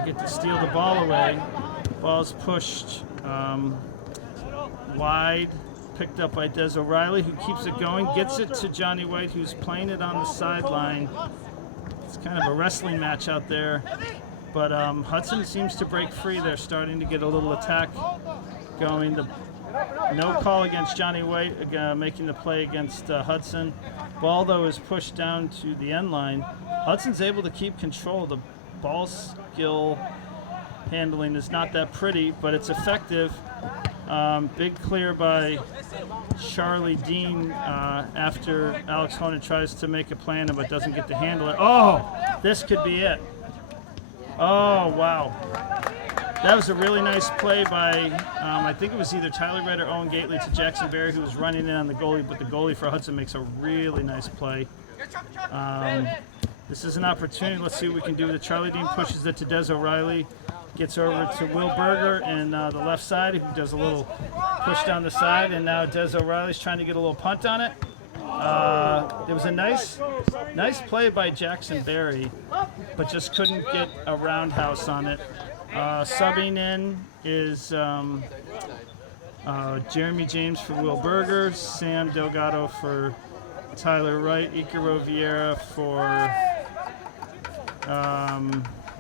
get to steal the ball away. Ball's pushed wide. Picked up by Des O'Reilly, who keeps it going, gets it to Johnny White, who's playing it on the sideline. It's kind of a wrestling match out there, but Hudson seems to break free. They're starting to get a little attack going. No call against Johnny White, making the play against Hudson. Ball, though, is pushed down to the end line. Hudson's able to keep control. The ball skill handling is not that pretty, but it's effective. Big clear by Charlie Dean after Alex Honan tries to make a play on him but doesn't get to handle it. Oh, this could be it. Oh, wow. That was a really nice play by, I think it was either Tyler Red or Owen Gately to Jackson Berry, who was running in on the goalie, but the goalie for Hudson makes a really nice play. This is an opportunity. Let's see what we can do with it. Charlie Dean pushes it to Des O'Reilly. Gets over to Will Berger and the left side, who does a little push down the side, and now Des O'Reilly's trying to get a little punt on it. It was a nice play by Jackson Berry, but just couldn't get a roundhouse on it. Subbing in is Jeremy James for Will Berger, Sam Delgado for Tyler Wright, Icaro Vieira for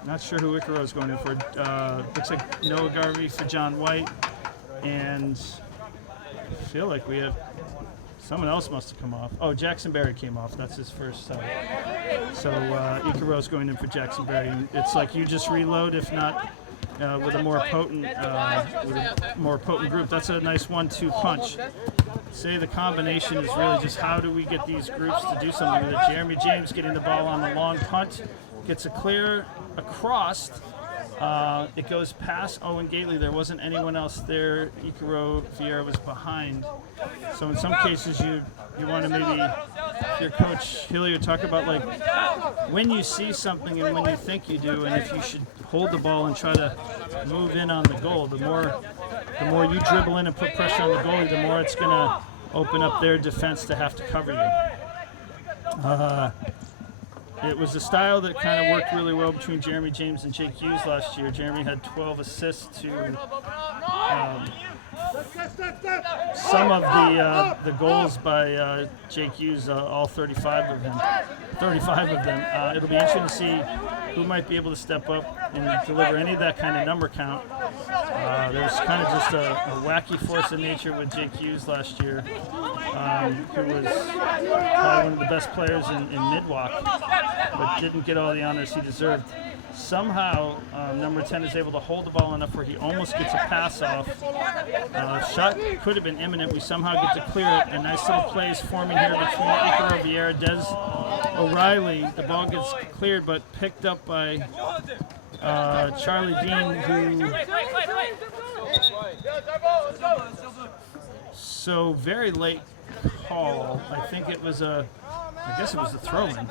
not sure who Icaro is going in for. Looks like Noah Garvey for John White. And I feel like we have someone else must have come off. Oh, Jackson Berry came off. That's his first side. So Icaro is going in for Jackson Berry. And it's like you just reload, if not with a more potent group. That's a nice 1-2 punch. Say the combination is really just how do we get these groups to do something with it. Jeremy James getting the ball on the long punt. Gets a clear across. It goes past Owen Gately. There wasn't anyone else there. Icaro Vieira was behind. So in some cases you want to maybe, if your coach Hilliard, talk about like when you see something and when you think you do, and if you should hold the ball and try to move in on the goal. The more you dribble in and put pressure on the goalie, the more it's going to open up their defense to have to cover you. It was a style that kind of worked really well between Jeremy James and Jake Hughes last year. Jeremy had 12 assists to some of the goals by Jake Hughes, all 35 of them. It'll be interesting to see who might be able to step up and deliver any of that kind of number count. There's kind of just a wacky force of nature with Jake Hughes last year, who was probably one of the best players in Midwalk, but didn't get all the honors he deserved. Somehow, number 10 is able to hold the ball enough where he almost gets a pass off. Shot could have been imminent. We somehow get to clear it. A nice little plays forming here between Icaro Vieira, Des O'Reilly. The ball gets cleared, but picked up by Charlie Dean, who... So very late call. I think it was I guess it was a throw-in.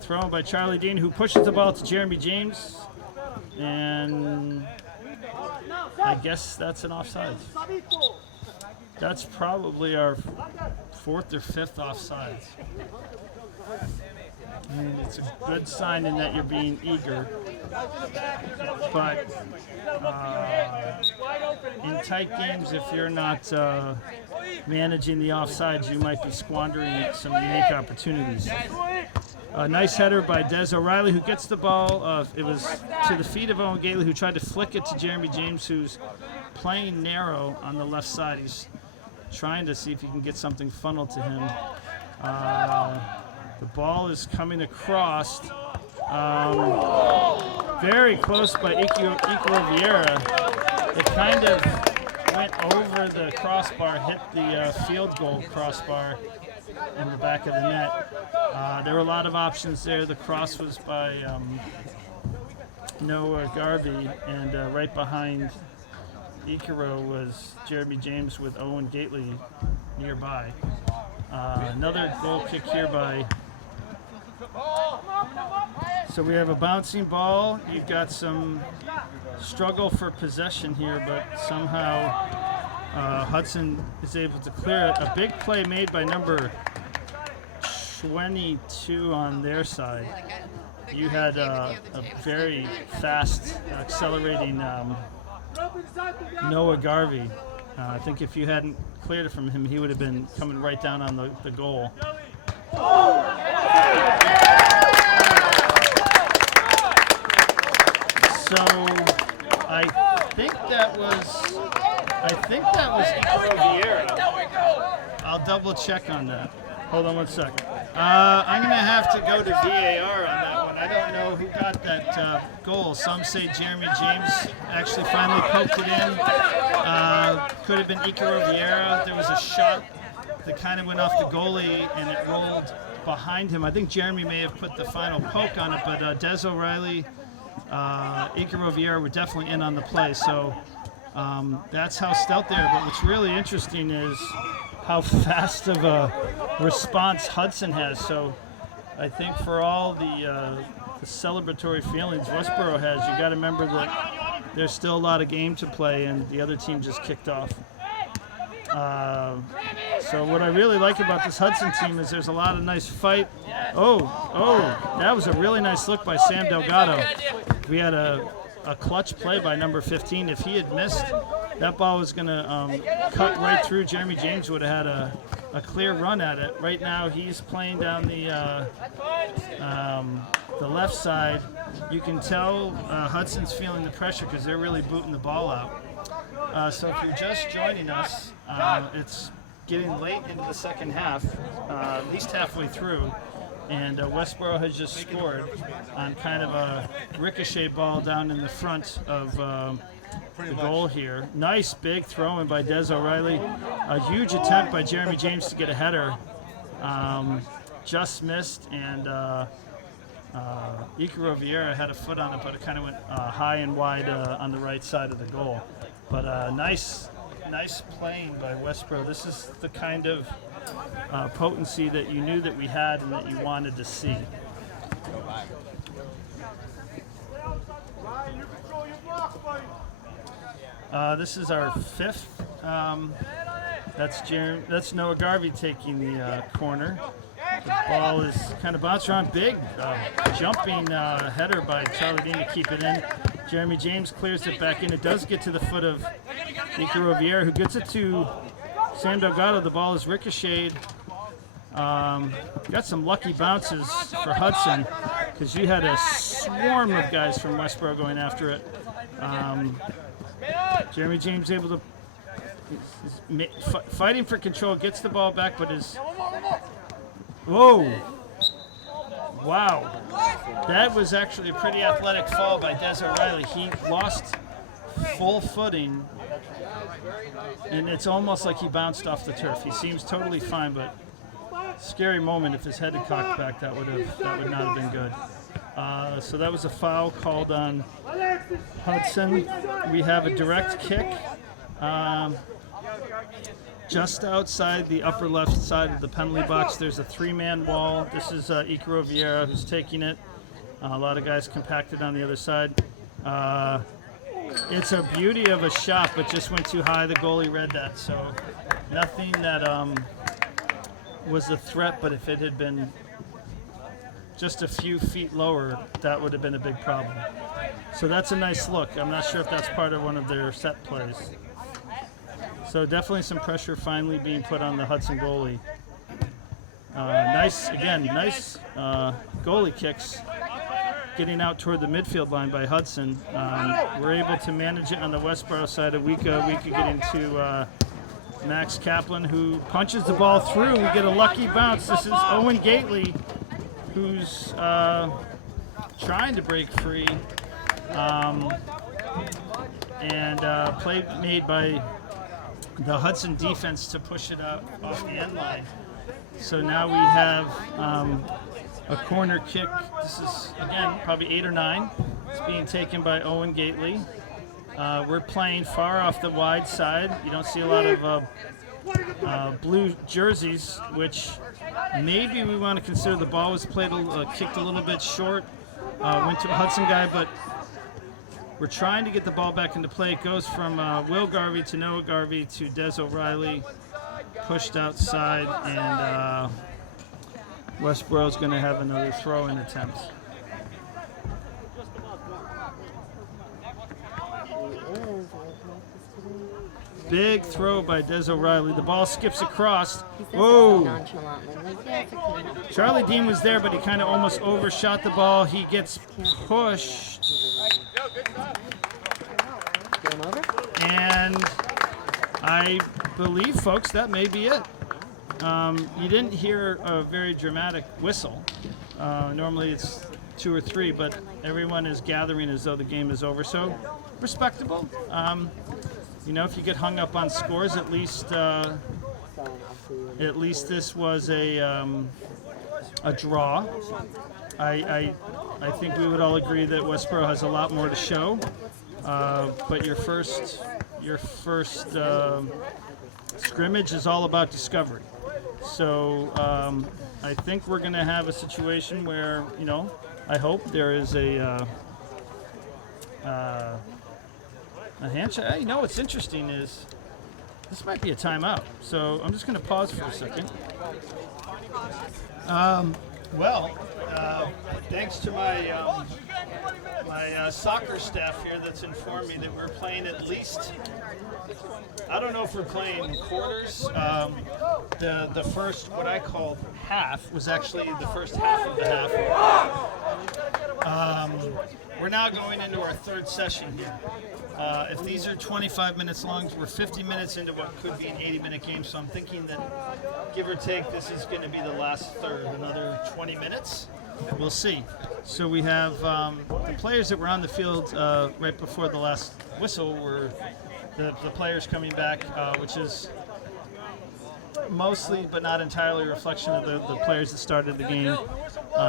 Thrown by Charlie Dean, who pushes the ball to Jeremy James, and I guess that's an offside. That's probably our fourth or fifth offsides. I mean, it's a good sign in that you're being eager, but in tight games, if you're not managing the offsides, you might be squandering some unique opportunities. A nice header by Des O'Reilly, who gets the ball. It was to the feet of Owen Gately, who tried to flick it to Jeremy James, who's playing narrow on the left side. He's trying to see if he can get something funneled to him. The ball is coming across. Very close by Iko Vieira. It kind of went over the crossbar, hit the field goal crossbar in the back of the net. There were a lot of options there. The cross was by Noah Garvey, and right behind Ikaro was Jeremy James with Owen Gately nearby. Another goal kick here by. So we have a bouncing ball. You've got some struggle for possession here, but somehow Hudson is able to clear it. A big play made by number 22 on their side. You had a very fast, accelerating Noah Garvey. I think if you hadn't cleared it from him, he would have been coming right down on the goal. So I think that was Iko Vieira. I'll double check on that. Hold on 1 second. I'm going to have to go to VAR on that one. I don't know who got that goal. Some say Jeremy James actually finally poked it in. Could have been Iko Vieira. There was a shot that kind of went off the goalie and it rolled behind him. I think Jeremy may have put the final poke on it, but Des O'Reilly, Iko Vieira were definitely in on the play. So that's how stout they are. But what's really interesting is how fast of a response Hudson has. So I think for all the celebratory feelings Westborough has, you got to remember that there's still a lot of game to play, and the other team just kicked off. So what I really like about this Hudson team is there's a lot of nice fight. Oh, that was a really nice look by Sam Delgado. We had a clutch play by number 15. If he had missed, that ball was going to cut right through. Jeremy James would have had a clear run at it. Right now he's playing down the left side. You can tell Hudson's feeling the pressure because they're really booting the ball out. So if you're just joining us, it's getting late into the second half, at least halfway through, and Westborough has just scored on kind of a ricochet ball down in the front of the goal here. Nice big throw in by Des O'Reilly. A huge attempt by Jeremy James to get a header. Just missed, and Iko Vieira had a foot on it, but it kind of went high and wide on the right side of the goal. But nice playing by Westborough. This is the kind of potency that you knew that we had and that you wanted to see. This is our fifth. That's Noah Garvey taking the corner. The ball is kind of bounced around. Big jumping header by Charlie Dean to keep it in. Jeremy James clears it back in. It does get to the foot of Iko Vieira, who gets it to Sam Delgado. The ball is ricocheted. Got some lucky bounces for Hudson because you had a swarm of guys from Westborough going after it. Jeremy James able to fighting for control, gets the ball back, but is whoa. Wow, that was actually a pretty athletic fall by Des O'Reilly. He lost full footing, and it's almost like he bounced off the turf. He seems totally fine, but scary moment. If his head had cocked back, that would not have been good. So that was a foul called on Hudson. We have a direct kick just outside the upper left side of the penalty box. There's a three-man wall. This is Iko Vieira who's taking it. A lot of guys compacted on the other side. It's a beauty of a shot, but just went too high. The goalie read that, so nothing that was a threat, but if it had been just a few feet lower, that would have been a big problem. So that's a nice look. I'm not sure if that's part of one of their set plays. So definitely some pressure finally being put on the Hudson goalie. Nice goalie kicks getting out toward the midfield line by Hudson. We're able to manage it on the Westborough side of Wika getting to Max Kaplan, who punches the ball through. We get a lucky bounce. This is Owen Gately, who's trying to break free. And play made by the Hudson defense to push it out off the end line. So now we have a corner kick. This is, again, probably 8 or 9. It's being taken by Owen Gately. We're playing far off the wide side. You don't see a lot of blue jerseys, which maybe we want to consider. The ball was played kicked a little bit short. Went to a Hudson guy, but we're trying to get the ball back into play. It goes from Will Garvey to Noah Garvey to Des O'Reilly, pushed outside, and Westborough's going to have another throw-in attempt. Big throw by Des O'Reilly. The ball skips across. Whoa! Charlie Dean was there, but he kind of almost overshot the ball. He gets pushed. And I believe, folks, that may be it. You didn't hear a very dramatic whistle. Normally it's 2 or 3, but everyone is gathering as though the game is over. So respectable. You know, if you get hung up on scores, at least this was a draw. I think we would all agree that Westborough has a lot more to show, but your first scrimmage is all about discovery. So I think we're going to have a situation where, you know, I hope there is a handshake. You know, what's interesting is this might be a timeout. So I'm just going to pause for a second. Thanks to my soccer staff here that's informed me that we're playing at least, I don't know if we're playing quarters. The first, what I called half, was actually the first half of the half. We're now going into our third session here. If these are 25 minutes long, we're 50 minutes into what could be an 80-minute game, so I'm thinking that, give or take, this is going to be the last third, another 20 minutes. We'll see. So we have the players that were on the field right before the last whistle were the players coming back, which is mostly but not entirely a reflection of the players that started the game.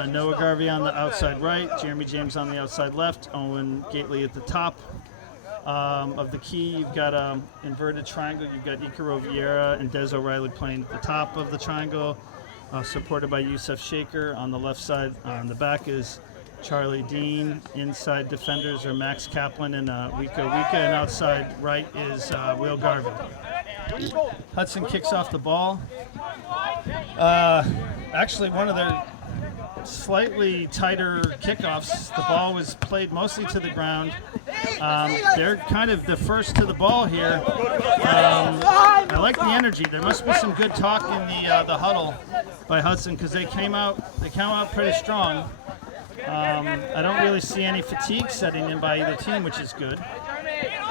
Noah Garvey on the outside right, Jeremy James on the outside left, Owen Gately at the top of the key. You've got an inverted triangle. You've got Icaro Vieira and Des O'Reilly playing at the top of the triangle, supported by Youssef Shaker. On the left side, on the back is Charlie Dean. Inside defenders are Max Kaplan and Wika, and outside right is Will Garvey. Hudson kicks off the ball. Actually, one of their slightly tighter kickoffs. The ball was played mostly to the ground. They're kind of the first to the ball here. I like the energy. There must be some good talk in the huddle by Hudson, because they came out pretty strong. I don't really see any fatigue setting in by either team, which is good.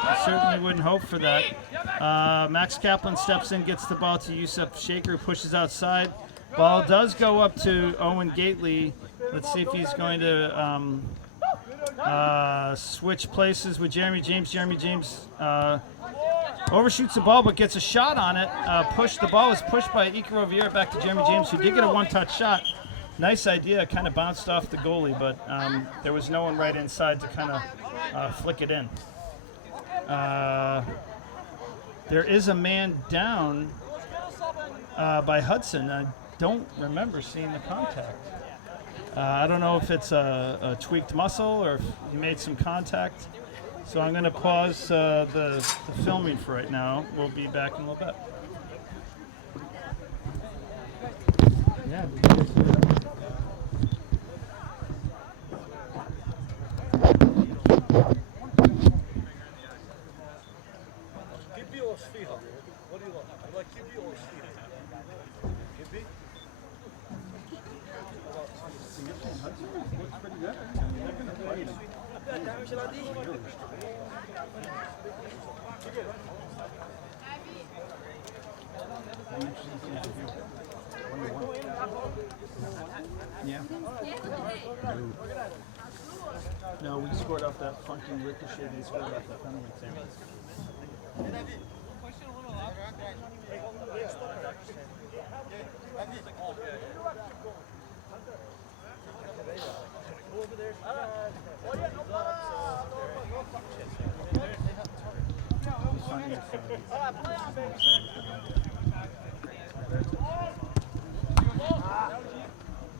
I certainly wouldn't hope for that. Max Kaplan steps in, gets the ball to Youssef Shaker, who pushes outside. Ball does go up to Owen Gately. Let's see if he's going to switch places with Jeremy James. Jeremy James overshoots the ball but gets a shot on it. The ball was pushed by Icaro Vieira back to Jeremy James, who did get a one-touch shot. Nice idea, kind of bounced off the goalie, but there was no one right inside to kind of flick it in. There is a man down by Hudson. I don't remember seeing the contact. I don't know if it's a tweaked muscle or if he made some contact. So I'm going to pause the filming for right now. We'll be back in a little bit. Yeah. Gib mir was Vier. Hudson looks pretty good. I mean, they're going to play him. Yeah. No, we scored off that fucking ricochet. They scored off the penalty table.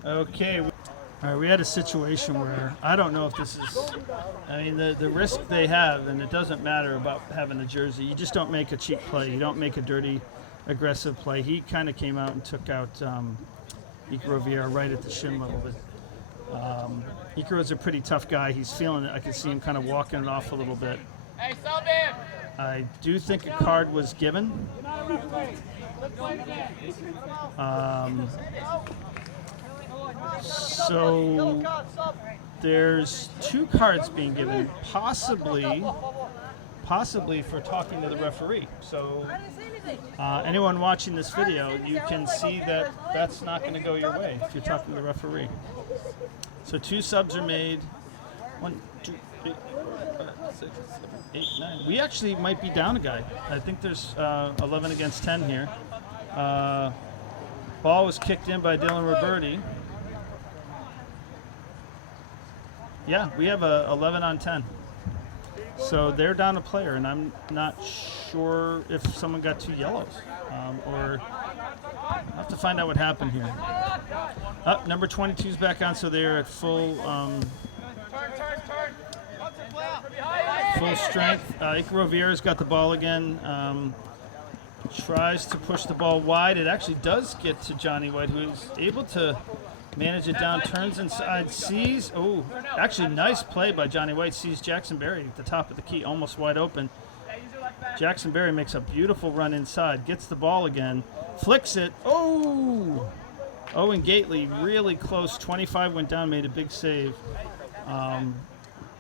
Okay. All right, we had a situation where I don't know if this is, I mean, the risk they have, and it doesn't matter about having a jersey. You just don't make a cheap play. You don't make a dirty, aggressive play. He kind of came out and took out Icaro Vieira right at the shin level. But Icaro's a pretty tough guy. He's feeling it. I can see him kind of walking it off a little bit. Hey, sub him! I do think a card was given. So there's 2 cards being given, possibly for talking to the referee. So anyone watching this video, you can see that that's not going to go your way if you're talking to the referee. So 2 subs are made. 1, 2, 3, 4, 5, 6, 7, 8, 9. We actually might be down a guy. I think there's 11 against 10 here. Ball was kicked in by Dylan Roberti. Yeah, we have a 11 on 10. So they're down a player, and I'm not sure if someone got 2 yellows. Or I'll have to find out what happened here. Number 22 is back on, so they're at full full strength. Icaro Vieira's got the ball again. Tries to push the ball wide. It actually does get to Johnny White, who is able to manage it down, turns inside, sees, actually nice play by Johnny White, sees Jackson Berry at the top of the key, almost wide open. Jackson Berry makes a beautiful run inside, gets the ball again, flicks it, Owen Gately really close, 25 went down, made a big save.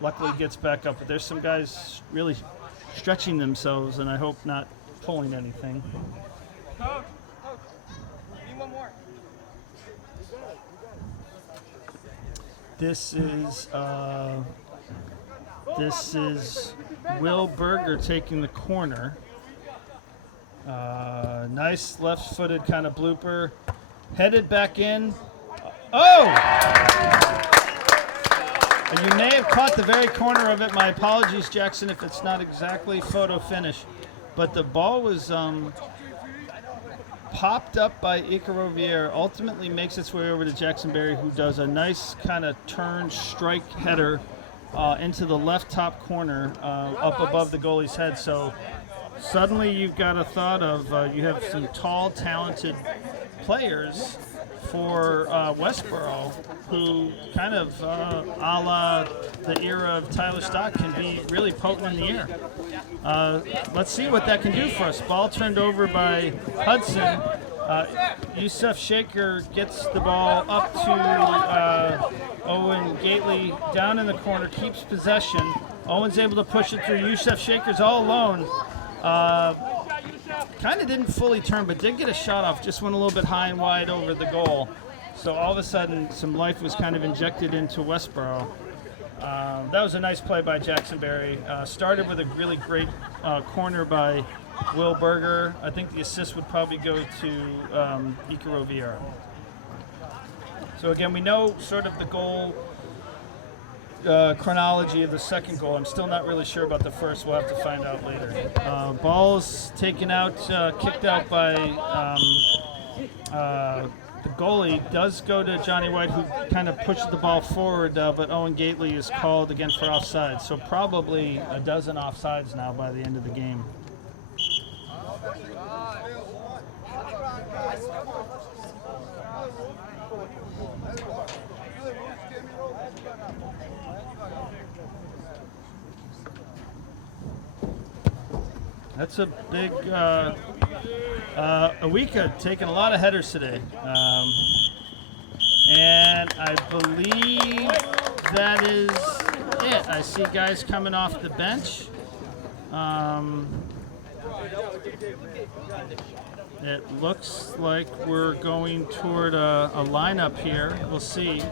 Luckily gets back up, but there's some guys really stretching themselves, and I hope not pulling anything. This is Will Berger taking the corner. Nice left-footed kind of blooper. Headed back in. And you may have caught the very corner of it. My apologies, Jackson, if it's not exactly photo finish. But the ball was popped up by Icaro Vieira, ultimately makes its way over to Jackson Berry, who does a nice kind of turn strike header into the left top corner up above the goalie's head. So suddenly you've got a thought of you have some tall, talented players for Westborough who kind of a la the era of Tyler Stock can be really potent in the air. Let's see what that can do for us. Ball turned over by Hudson. Yusuf Shaker gets the ball up to Owen Gately down in the corner, keeps possession. Owen's able to push it through. Yusuf Shaker's all alone. Kind of didn't fully turn, but did get a shot off. Just went a little bit high and wide over the goal. So all of a sudden, some life was kind of injected into Westborough. That was a nice play by Jackson Berry. Started with a really great corner by Will Berger. I think the assist would probably go to Icaro Vieira. So again, we know sort of the goal chronology of the second goal. I'm still not really sure about the first. We'll have to find out later. Ball's taken out, kicked out by the goalie. Does go to Johnny White, who kind of pushes the ball forward, but Owen Gately is called again for offside. So probably a dozen offsides now by the end of the game. That's a big Awika taking a lot of headers today. And I believe that is it. I see guys coming off the bench. It looks like we're going toward a lineup here. We'll see.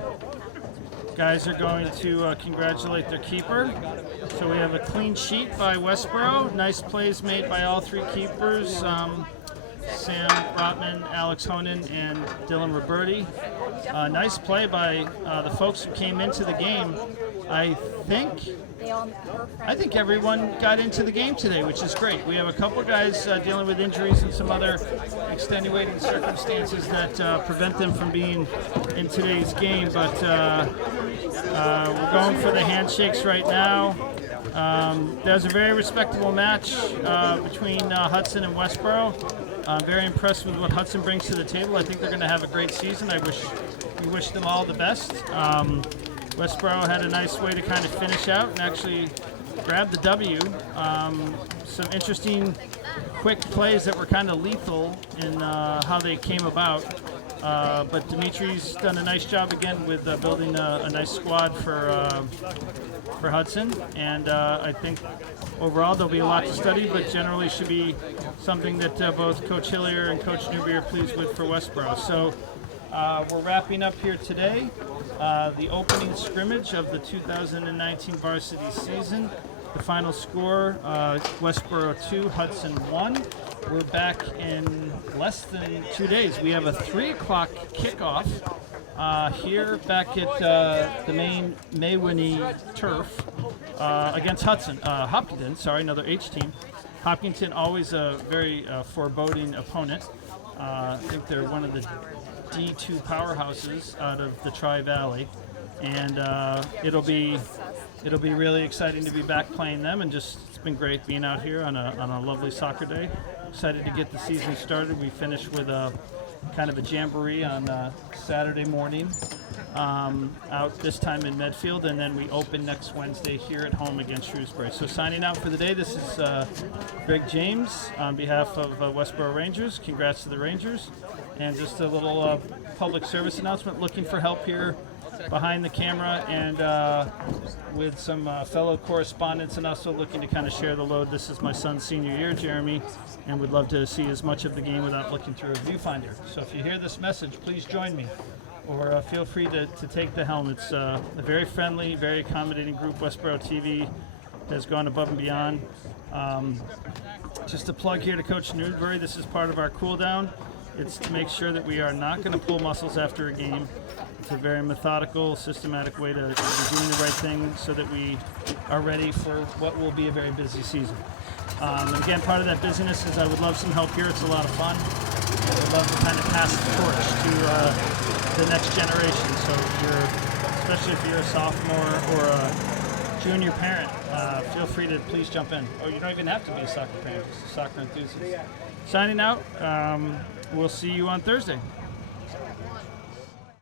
Guys are going to congratulate their keeper. So we have a clean sheet by Westborough. Nice plays made by all three keepers. Sam Rotman, Alex Honan, and Dylan Roberti. Nice play by the folks who came into the game. I think everyone got into the game today, which is great. We have a couple guys dealing with injuries and some other extenuating circumstances that prevent them from being in today's game, but we're going for the handshakes right now. There's a very respectable match between Hudson and Westborough. I'm very impressed with what Hudson brings to the table. I think they're going to have a great season. We wish them all the best. Westborough had a nice way to kind of finish out and actually grab the W. Some interesting quick plays that were kind of lethal in how they came about. But Dimitri's done a nice job again with building a nice squad for Hudson, and I think overall there'll be a lot to study, but generally should be something that both Coach Hillier and Coach Newby are pleased with for Westborough. So we're wrapping up here today the opening scrimmage of the 2019 varsity season. The final score, Westborough 2, Hudson 1. We're back in less than 2 days. We have a 3 o'clock kickoff here back at the main Maywinnie turf against Hopkinton, another H team. Hopkinton, always a very foreboding opponent. I think they're one of the D2 powerhouses out of the Tri-Valley. And it'll be really exciting to be back playing them, and just it's been great being out here on a lovely soccer day. Excited to get the season started. We finished with a kind of a jamboree on Saturday morning out this time in Medfield, and then we open next Wednesday here at home against Shrewsbury. So signing out for the day, this is Greg James on behalf of Westborough Rangers. Congrats to the Rangers. And just a little public service announcement, looking for help here behind the camera and with some fellow correspondents, and also looking to kind of share the load. This is my son's senior year, Jeremy, and would love to see as much of the game without looking through a viewfinder. So if you hear this message, please join me, or feel free to take the helm. It's a very friendly, very accommodating group. Westborough TV has gone above and beyond. Just a plug here to Coach Newbury. This is part of our cool down. It's to make sure that we are not going to pull muscles after a game. It's a very methodical, systematic way to be doing the right thing so that we are ready for what will be a very busy season. And again, part of that busyness is I would love some help here. It's a lot of fun. I would love to kind of pass the torch to the next generation. So especially if you're a sophomore or a junior parent, feel free to please jump in. Or you don't even have to be a soccer parent, just a soccer enthusiast. Signing out. We'll see you on Thursday.